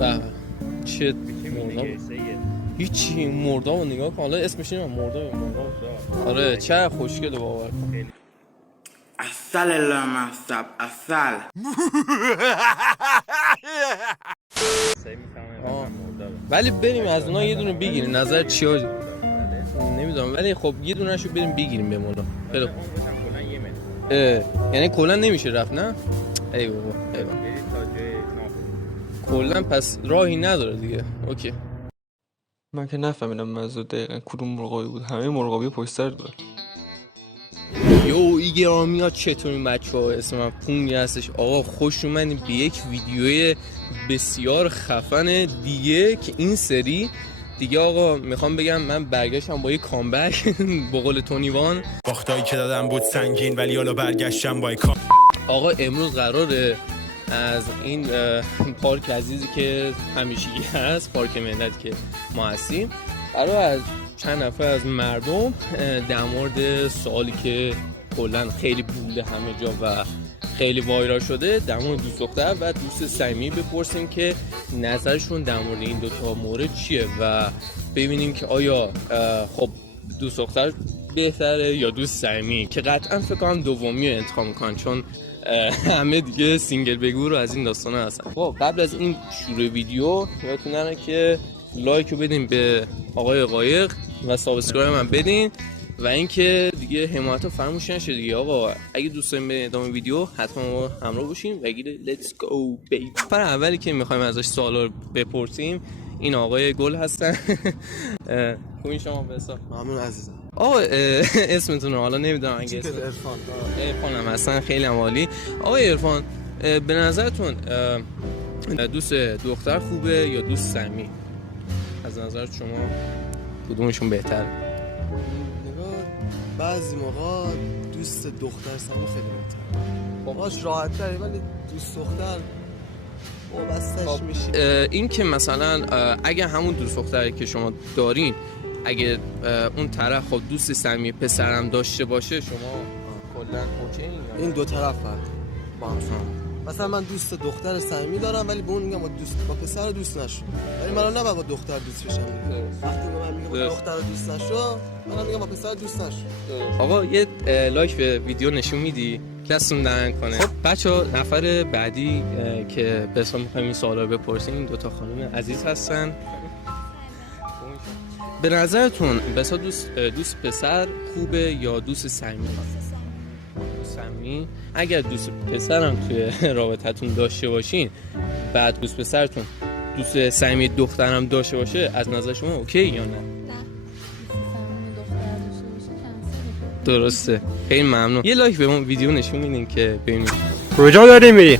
بله چه مردم هیچی مردم رو نگاه کن حالا اسمش اینه مردم آره چه خوشگله باور کن اصل لامصب اصل ولی بریم از اونا یه دونه بگیریم نظر چیا نمیدونم ولی خب یه دونه شو بریم بگیریم بمونا خیلی یعنی کلا نمیشه رفت نه ای بابا کلا پس راهی نداره دیگه اوکی من که نفهمیدم منظور دقیقا کدوم مرغابی بود. همه مرغابی پشت سر بود. یو ایگه آمیا چطورین بچه ها اسم من پونگی هستش آقا خوش اومدین به یک ویدیوی بسیار خفن دیگه که این سری دیگه آقا میخوام بگم من برگشتم با یه کامبک به قول تونی وان باختایی که دادم بود سنگین ولی حالا برگشتم با آقا امروز قراره از این پارک عزیزی که همیشگی هست پارک ملت که ما هستیم قراره از چند نفر از مردم در مورد سوالی که کلا خیلی بوده همه جا و خیلی وایرال شده در مورد دوست دختر و دوست صمیمی بپرسیم که نظرشون در مورد این دوتا مورد چیه و ببینیم که آیا خب دوست دختر بهتره یا دوست صمیمی که قطعا فکر کنم دومی رو انتخاب میکنن چون همه دیگه سینگل بگو رو از این داستانه هستن. خب قبل از این شروع ویدیو یادتون نره که لایک رو بدین به آقای قایق و سابسکرایب هم بدین و اینکه دیگه حمایت رو فراموش نشه دیگه آقا اگه دوست دارین به ادامه ویدیو حتما ما همراه باشین و اگه لیتس گو بیبی. نفر اولی که میخوایم ازش سوالا رو بپرسیم این آقای گل هستن. خوبین شما به حساب؟ ممنون عزیزم. آقا اسمتون رو حالا نمیدونم اگه اسم عرفان هم هستن خیلی عالی. آقای عرفان به نظرتون دوست دختر خوبه یا دوست صمیمی؟ از نظر شما کدومشون بهتره؟ نگاه بعضی موقع دوست دختر صمیمی خیلی بهتره باهاش راحت تره ولی دوست دختر وابستش میشی. این که مثلا اگه همون دوست دختری که شما دارین اگه اون طرف خب دوست صمیمی پسرم داشته باشه شما کلا اوکی این دو طرف با هم مثلا من دوست دختر صمیمی دارم ولی به اون میگم با پسر دوست نشو ولی من نباید با دختر دوست بشم وقتی به من میگم با دختر دوست نشو منم میگم با پسر دوست نشو. آقا یه لایک به ویدیو نشون میدی دستون درنگ کنه. خب بچه‌ها نفر بعدی که به حساب می‌خوایم این سوالا رو بپرسیم این دو تا خانم عزیز هستن. به نظرتون بسا دوست پسر خوبه یا دوست صمیمی؟ صمیمی اگر دوست پسرم توی رابطتون داشته باشین بعد دوست پسرتون دوست صمیمی دخترم داشته باشه از نظر شما اوکی یا نه؟ درسته خیلی ممنون. یه لایک به اون ویدیو نشون میدین که ببینیم کجا داریم میری؟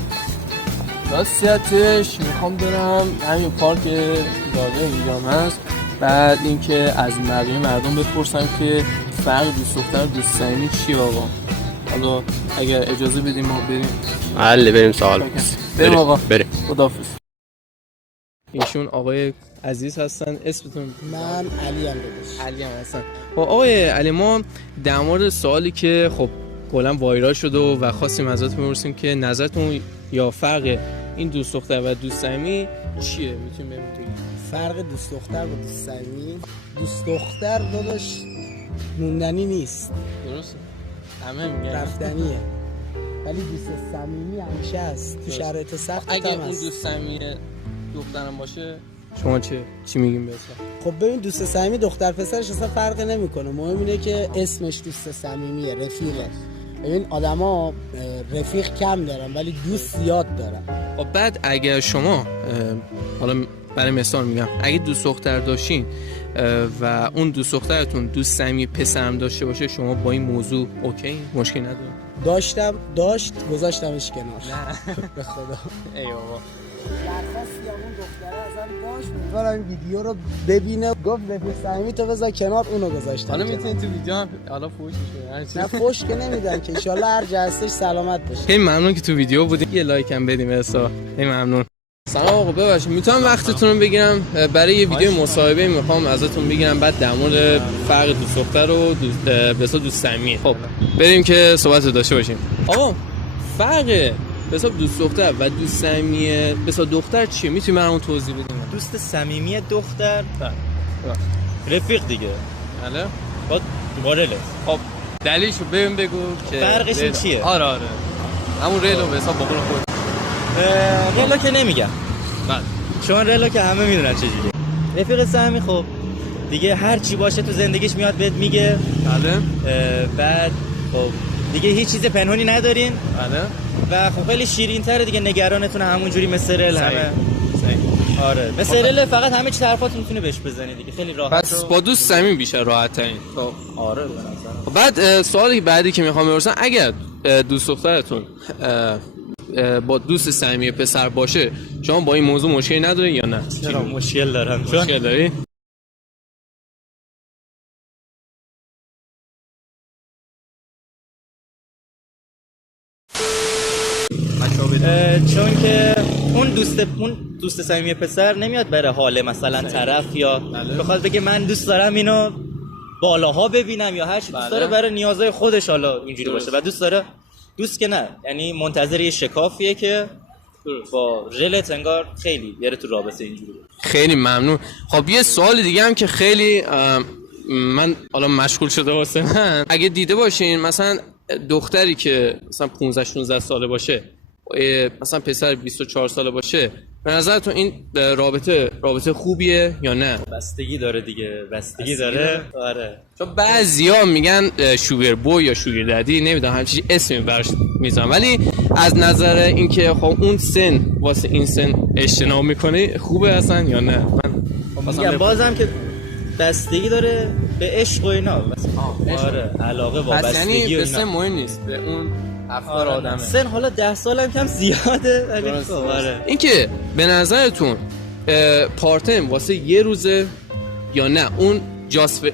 راستیتش میخوام برم همین پارک داده اینجا هست بعد اینکه از مردم بپرسم که فرق دوست دختر و دوست صمیمی چیه آقا. حالا اگر اجازه بدیم ما بریم. بله بریم سوال. بریم آقا. بریم. خداحافظ. ایشون آقای عزیز هستن. اسمتون؟ من علی ام داداش. علی هم هستن. خب آقای علی ما در مورد سوالی که خب کلا وایرال شده و خواستیم ازتون بپرسیم که نظرتون یا فرق این دوست دختر و دوست صمیمی چیه؟ میتونیم بگید فرق دوست دختر با دوست صمیمی؟ دوست دختر داداش موندنی نیست درسته همه میگن رفتنیه ولی دوست صمیمی همیشه هست تو شرایط سخت اگه اون دوست صمیمی دخترم باشه شما چی میگین بهش؟ خب ببین دوست صمیمی دختر پسرش اصلا فرق نمیکنه مهم اینه که اسمش دوست صمیمیه رفیقه. ببین آدما رفیق کم دارن ولی دوست زیاد دارن. خب بعد اگه شما حالا برای مثال میگم اگه دوست دختر داشتین و اون دوست دخترتون دوست صمیمی پسرم داشته باشه شما با این موضوع اوکی مشکلی نداره؟ داشت گذاشتمش کنار. نه به خدا ای بابا درخواستی اون دختره ازم داشت می‌ذارم ویدیو رو ببینه گفت رفیق صمیمی تو بذار کنار اونو گذاشتم. حالا میتونید تو ویدیو هم حالا فوش بشه نه فوش که نمیدن که ان شاء الله هر جا هستش سلامت باشه. خیلی ممنون که تو ویدیو بودید. یه لایک هم بدیم حساب. خیلی ممنون. سلام آقا ببخشید میتونم وقتتون رو بگیرم برای یه ویدیو مصاحبه میخوام ازتون بگیرم بعد در مورد فرق دوست دختر و دوست صمیمی. خب بریم که صحبت رو داشته باشیم. آقا فرق به حساب دوست دختر و دوست صمیمی به حساب دختر چیه؟ میتونی برامون توضیح بدی؟ دوست صمیمی دختر رفیق دیگه. بله. با رله. خب دلیلشو بگو که فرقش چیه؟ آره همون ریلو به حساب بقول خود رلا که نمیگم. بله. چون رلا که همه میدونن چه جوریه. رفیق صمیمی خب دیگه هر چی باشه تو زندگیش میاد بهت میگه. بله. بعد خب دیگه هیچ چیز پنهونی ندارین. بله. و خب خیلی شیرین تره دیگه، نگرانتون همونجوری مثل رل همه. آره مثل رل فقط همه چی طرفاتون میتونه بهش بزنید دیگه، خیلی راحت. پس با دوست صمیمی بیشتر راحت ترین. آره بعد سوالی بعدی که میخوام بپرسم، اگر دوست دخترتون با دوست صمیمی پسر باشه شما با این موضوع مشکلی ندارین یا نه؟ چرا مشکل دارم؟ مشکل داری؟ چون که اون دوست صمیمی پسر نمیاد برای حال مثلا طرف یا بخواد بگه من دوست دارم اینو بالاها ببینم یا هر چی، دوست داره برای نیازهای خودش حالا اینجوری باشه و دوست که نه، یعنی منتظر یه شکافیه که با رلت انگار خیلی یاره تو رابطه اینجوری. خیلی ممنون. خب یه سوال دیگه هم که خیلی من حالا مشغول شده واسه من، اگه دیده باشین مثلا دختری که مثلا 15-16 ساله باشه مثلا پسر 24 ساله باشه، به نظرتون این رابطه خوبیه یا نه؟ بستگی داره دیگه، بستگی داره. آره چون بعضیا میگن شوگر بوی یا شوگر ددی، نمیدونم همچین اسمی براش میذارن، ولی از نظر اینکه خب اون سن واسه این سن اجتناب میکنه خوبه اصلا یا نه؟ من میگم بازم که بستگی داره به عشق و اینا. آره علاقه با بستگی و اینا. یعنی به سن مهم نیست، به اون افکار آدمه. سن حالا 10 سالم کم زیاده ولی خب آره. اینکه به نظرتون پارتنر واسه یه روزه یا نه اون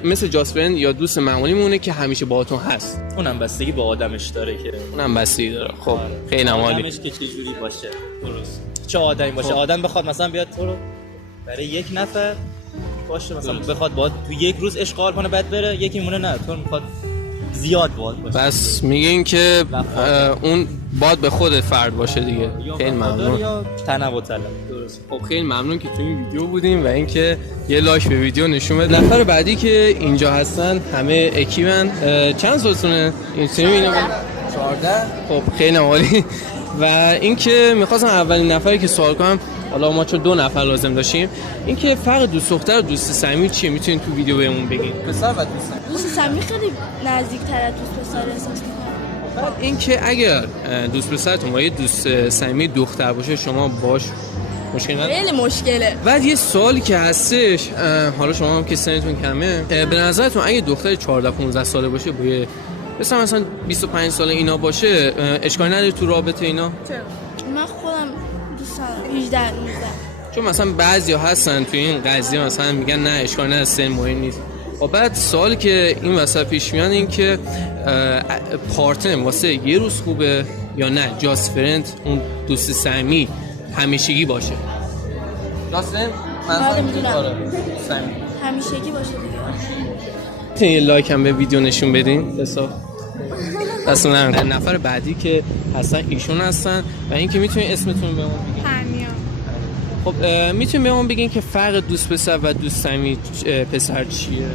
مثل جاسپرن یا دوست معمولی مونه که همیشه باهاتون هست؟ اونم بستگی با آدمش داره که اونم بستگی داره. خب خیلی عالی. آدمش که چه جوری باشه، درست چه آدمی باشه. آدم بخواد مثلا بیاد تو رو برای یک نفر باشه مثلا بخواد باید تو یک روز اشغال کنه بعد بره، یکی مونه نه تو میخواد زیاد باید باشه. بس میگین که اون باید به خود فرد باشه دیگه. خیلی ممنون. یا تنوع طلب. درست. خب خیلی ممنون که تو این ویدیو بودیم و اینکه یه لایک به ویدیو نشون بده. نفر بعدی که اینجا هستن همه اکیپن. چند سالتونه؟ این سنی اینو 14. خب خیلی عالی. و اینکه می‌خواستم اولین نفری که سوال کنم، حالا ما چون 2 نفر لازم داشتیم، اینکه فرق دوست دختر و دوست صمیمی چیه؟ میتونین تو ویدیو بهمون بگین؟ پسر و دوست صمیمی. دوست صمیمی خیلی نزدیک‌تر از دوست پسر احساس می‌کنم. بعد اینکه اگر دوست پسرتون با یه دوست صمیمی دختر باشه شما باش مشکل نداره؟ خیلی مشکله. بعد یه سوالی که هستش، حالا شما هم که سنتون کمه، به نظرتون اگه دختر 14-15 ساله باشه با یه مثلا 25 ساله اینا باشه اشکالی نداره تو رابطه اینا؟ چرا؟ من خودم دوست دارم 18-19. چون مثلا بعضیا هستن تو این قضیه مثلا میگن نه اشکالی نداره سن مهم نیست. و بعد سوالی که این وسط پیش میاد این که پارتنر واسه یه روز خوبه یا نه جاست فرند اون دوست صمیمی همیشگی باشه؟ جاست فرند آره میدونم. همیشگی باشه دیگه. یه لایک هم به ویدیو نشون بدین حساب. اصلا نفر بعدی که هستن ایشون هستن و اینکه میتونین اسمتون رو بهمون بگین؟ هرنیا. خب میتونین بهمون بگین که فرق دوست پسر و دوست صمیمی پسر چیه؟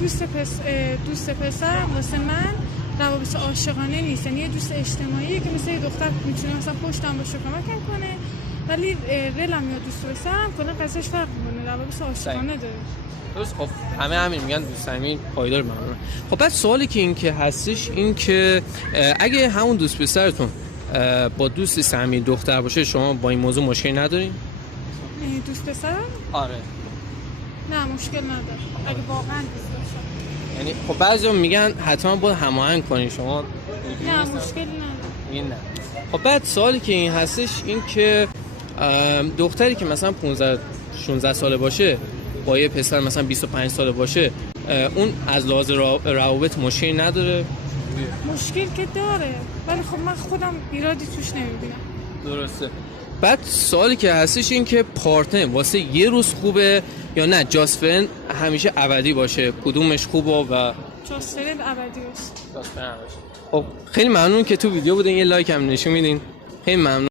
دوست پسرم واسه من روابط عاشقانه نیست، یعنی یه دوست اجتماعیه که مثل یه دختر میتونه مثلا پشتم باشه کمکم کنه، ولی رلم یا دوست پسرم کلا قضیهش فرق میکنه، روابط عاشقانه داره. درست. خب همه همین میگن دوست صمیمی پایدار ممنون. خب بعد سوالی که این که هستش این که اگه همون دوست پسرتون با دوست صمیمی دختر باشه شما با این موضوع مشکلی ندارین؟ دوست پسرم؟ آره. نه مشکل نداره اگه واقعا دوست باشه. یعنی خب بعضیا میگن حتما باید هماهنگ کنین، شما نه مشکلی نداره. این نه. خب بعد سوالی که این هستش این که دختری که مثلا 15-16 ساله باشه با یه پسر مثلا 25 ساله باشه اون از لحاظ روابط مشکلی نداره؟ مشکل که داره ولی خب من خودم ایرادی توش نمیبینم. درسته. بعد سوالی که هستش این که پارتنر واسه یه روز خوبه یا نه جاست فرند همیشه ابدی باشه؟ کدومش خوبه و جاست فرند ابدی باشه؟ جاست فرند باشه. خب خیلی ممنون که تو ویدیو بودین، یه لایک هم نشون میدین. خیلی ممنون.